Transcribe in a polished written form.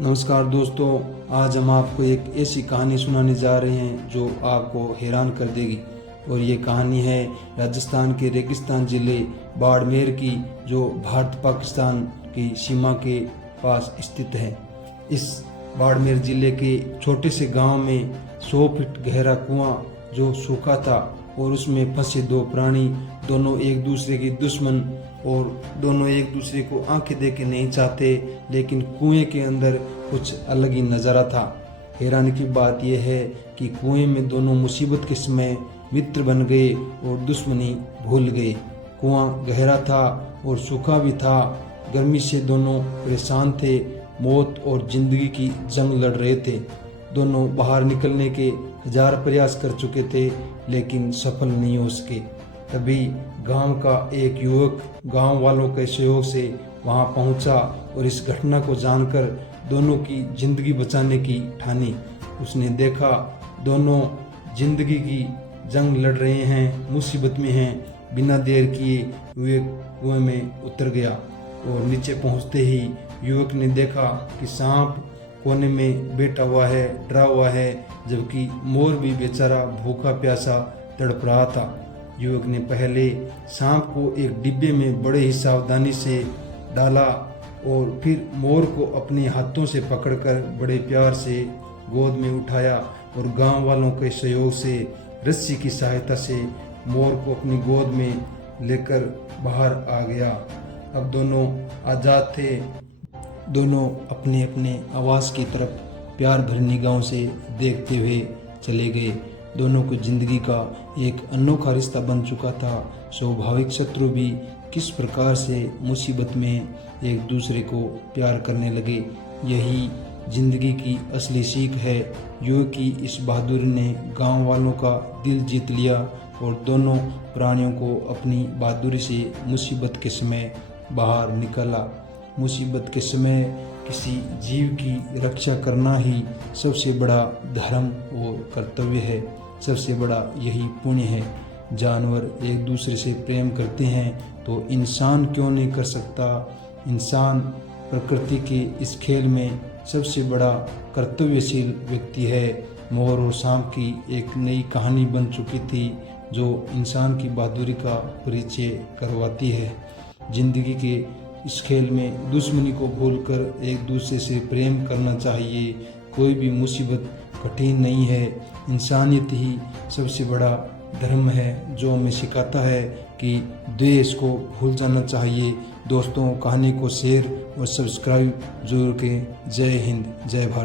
नमस्कार दोस्तों, आज हम आपको एक ऐसी कहानी सुनाने जा रहे हैं जो आपको हैरान कर देगी। और ये कहानी है राजस्थान के रेगिस्तान ज़िले बाड़मेर की, जो भारत पाकिस्तान की सीमा के पास स्थित है। इस बाड़मेर ज़िले के छोटे से गांव में 100 फीट गहरा कुआं जो सूखा था और उसमें फंसे दो प्राणी, दोनों एक दूसरे के दुश्मन और दोनों एक दूसरे को आंखें देके नहीं चाहते, लेकिन कुएं के अंदर कुछ अलग ही नज़ारा था। हैरानी की बात यह है कि कुएं में दोनों मुसीबत के समय मित्र बन गए और दुश्मनी भूल गए। कुआं गहरा था और सूखा भी था। गर्मी से दोनों परेशान थे, मौत और जिंदगी की जंग लड़ रहे थे। दोनों बाहर निकलने के हजार प्रयास कर चुके थे, लेकिन सफल नहीं हो सके। तभी गांव का एक युवक गांव वालों के सहयोग से वहां पहुंचा और इस घटना को जानकर दोनों की जिंदगी बचाने की ठानी। उसने देखा दोनों जिंदगी की जंग लड़ रहे हैं, मुसीबत में हैं। बिना देर किए युवक कुएं में उतर गया और नीचे पहुंचते ही युवक ने देखा कि सांप कोने में बैठा हुआ है, डरा हुआ है, जबकि मोर भी बेचारा भूखा प्यासा तड़प रहा था। युवक ने पहले सांप को एक डिब्बे में बड़े ही सावधानी से डाला और फिर मोर को अपने हाथों से पकड़कर बड़े प्यार से गोद में उठाया और गांव वालों के सहयोग से रस्सी की सहायता से मोर को अपनी गोद में लेकर बाहर आ गया। अब दोनों आज़ाद थे। दोनों अपने अपने आवास की तरफ प्यार भरी निगाहों से देखते हुए चले गए। दोनों की जिंदगी का एक अनोखा रिश्ता बन चुका था। स्वाभाविक शत्रु भी किस प्रकार से मुसीबत में एक दूसरे को प्यार करने लगे। यही जिंदगी की असली सीख है। युवक की इस बहादुरी ने गांव वालों का दिल जीत लिया और दोनों प्राणियों को अपनी बहादुरी से मुसीबत के समय बाहर निकाला। मुसीबत के समय किसी जीव की रक्षा करना ही सबसे बड़ा धर्म और कर्तव्य है, सबसे बड़ा यही पुण्य है। जानवर एक दूसरे से प्रेम करते हैं तो इंसान क्यों नहीं कर सकता। इंसान प्रकृति के इस खेल में सबसे बड़ा कर्तव्यशील व्यक्ति है। मोर और सांप की एक नई कहानी बन चुकी थी, जो इंसान की बहादुरी का परिचय करवाती है। जिंदगी के इस खेल में दुश्मनी को भूलकर एक दूसरे से प्रेम करना चाहिए। कोई भी मुसीबत कठिन नहीं है। इंसानियत ही सबसे बड़ा धर्म है, जो हमें सिखाता है कि द्वेष को भूल जाना चाहिए। दोस्तों, कहानी को शेयर और सब्सक्राइब जरूर करें। जय हिंद, जय भारत।